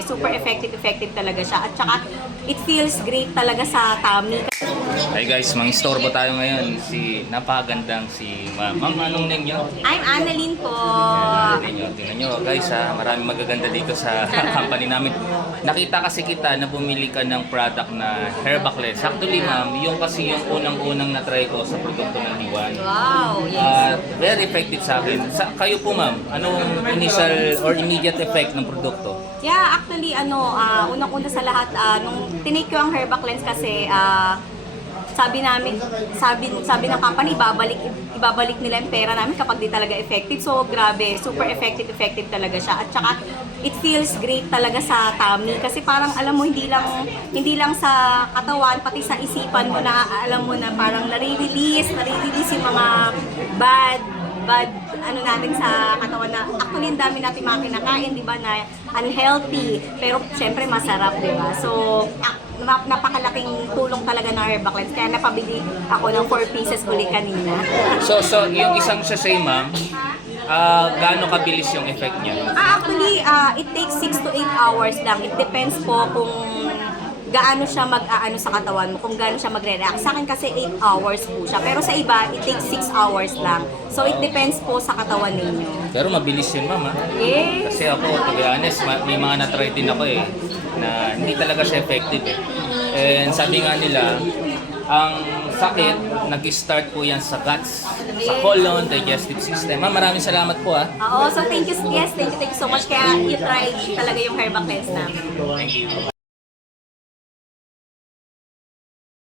Super effective talaga siya. At saka, it feels great talaga sa tummy. Hey guys, mang-istorbo tayo ngayon. Napakagandang si Ma'am. Ma'am, anong name niyo? I'm Annalyn po. Tingnan nyo guys ha, maraming magaganda dito sa company namin. Nakita kasi kita na bumili ka ng product na Herbacleanse. Actually ma'am, yung kasi yung unang-unang na-try ko sa produkto ng Liwan. Wow, yes. Very effective sa akin. Kayo po ma'am, anong initial or immediate effect ng produkto? Yeah, actually, unang-una sa lahat, nung tinake ko ang Herbacleanse kasi, sabi ng company, ibabalik nila yung pera namin kapag di talaga effective. So, grabe, super effective talaga siya. At saka, it feels great talaga sa tummy. Kasi parang, alam mo, hindi lang sa katawan, pati sa isipan mo na, alam mo na parang nare-release yung mga bad natin sa katawan na actually ang dami natin mga kinakain, di ba, na unhealthy, pero syempre masarap, di ba? So, napakalaking tulong talaga ng Herbacleanse, kaya napabili ako ng 4 pieces uli kanina. So yung isang sachet ma'am, gaano kabilis yung effect niya? Actually, it takes 6 to 8 hours lang. It depends po kung gaano siya mag-aano sa katawan mo, kung gaano siya magre-react. Sa akin kasi 8 hours po siya. Pero sa iba, it takes 6 hours lang. So, it depends po sa katawan ninyo. Pero mabilis yun ma'am ha? Yes. Kasi ako, to be honest, may mga na-try din ako na hindi talaga siya effective And sabi nga nila, ang sakit, nag-start po yan sa guts, sa colon, digestive system. Ma'am, maraming salamat po Oo, so thank you so much. Kaya you try talaga yung Herbacleanse namin. Thank you.